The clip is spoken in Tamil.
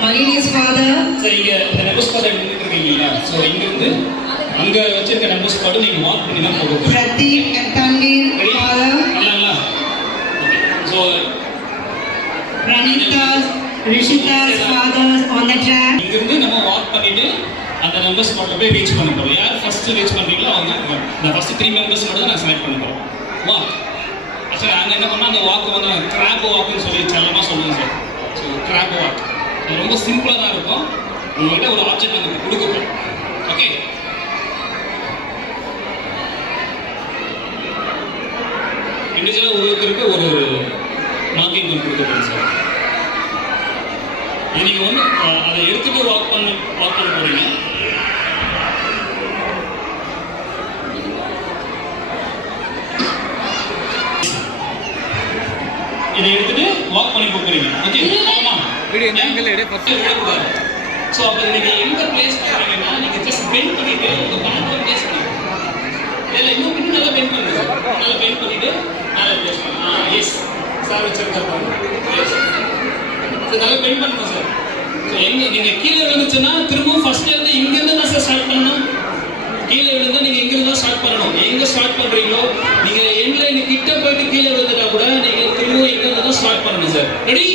Malini's father. So இங்க இந்த நம்பர் ஸ்பாட் எடுத்துட்டு இருக்கீங்களா? சோ இங்க இருந்து அங்க வச்சிருக்க நம்பர் ஸ்பாட் நீங்க மார்க் பண்ணி தான் போக போறீங்க. Pradeep and Tanvir father. அல்ல. So Pranita's, Rishita's fathers on the track. இங்க இருந்து நம்ம வாக் பண்ணிட்டு அந்த நம்பர் ஸ்பாட்ல போய் ரீச் பண்ண போறோம். யார் ஃபர்ஸ்ட் ரீச் பண்றீங்களோ அவங்க அந்த ஃபர்ஸ்ட் 3 மெம்பர்ஸ் மட்டும் தான் நான் செலக்ட் பண்ண போறோம். வாக். சார் அங்க என்ன பண்ணா அந்த வாக் வந்து கிராப் வாக்னு சொல்லி செல்லமா சொல்லுங்க சார். ஸோ கிராப் வாக் அது ரொம்ப சிம்பிளா தான் இருக்கும். உங்கள்கிட்ட ஒரு ஆப்ஜெக்ட் நமக்கு கொடுக்கப்படும். ஓகே, இண்டிவிஜுவலா ஒவ்வொருத்தருக்கு ஒரு மார்க்கிங் ஒன்று கொடுக்கப்படும் சார். நீங்க வந்து அதை எடுத்துட்டு வாக் பண்ண போறீங்க. இதை எடுத்துட்டு வாக் பண்ணி போறீங்க. ஓகே, ஆமா வீடியோ எங்கல எடை பத்தி விடக்கூடாது. சோ அப்ப நீங்க எங்க பிளேஸ் பண்றீங்கன்னா நீங்க ஜஸ்ட் பெண்ட் பண்ணிட்டு உங்க பேக்ல பிளேஸ் பண்ணுங்க. இல்ல இன்னும் இன்னும் நல்லா பெண்ட் பண்ணுங்க. நல்லா பெண்ட் பண்ணிட்டு நல்லா பிளேஸ் பண்ணுங்க. எஸ் சார் வச்சிருக்காங்க. எஸ் நல்லா பெண்ட் பண்ணுங்க சார். சோ எங்க நீங்க கீழே விழுந்துச்சுன்னா திரும்ப ஃபர்ஸ்ட்ல இருந்து இங்க இருந்து தான் சார் ஸ்டார்ட் பண்ணணும். கீழே விழுந்தா நீங்க எங்க இருந்து ஸ்டார்ட் பண்ணணும். எங்க ஸ்டார்ட் பண்றீங்களோ நீங்க எண்ட்ல கிட்ட போயிட்டு கீழே விழுந்துட்டா கூட நீங்க திரும்ப எங்க இருந்து ஸ்டார்ட் பண்ணணும் சார். ரெடி?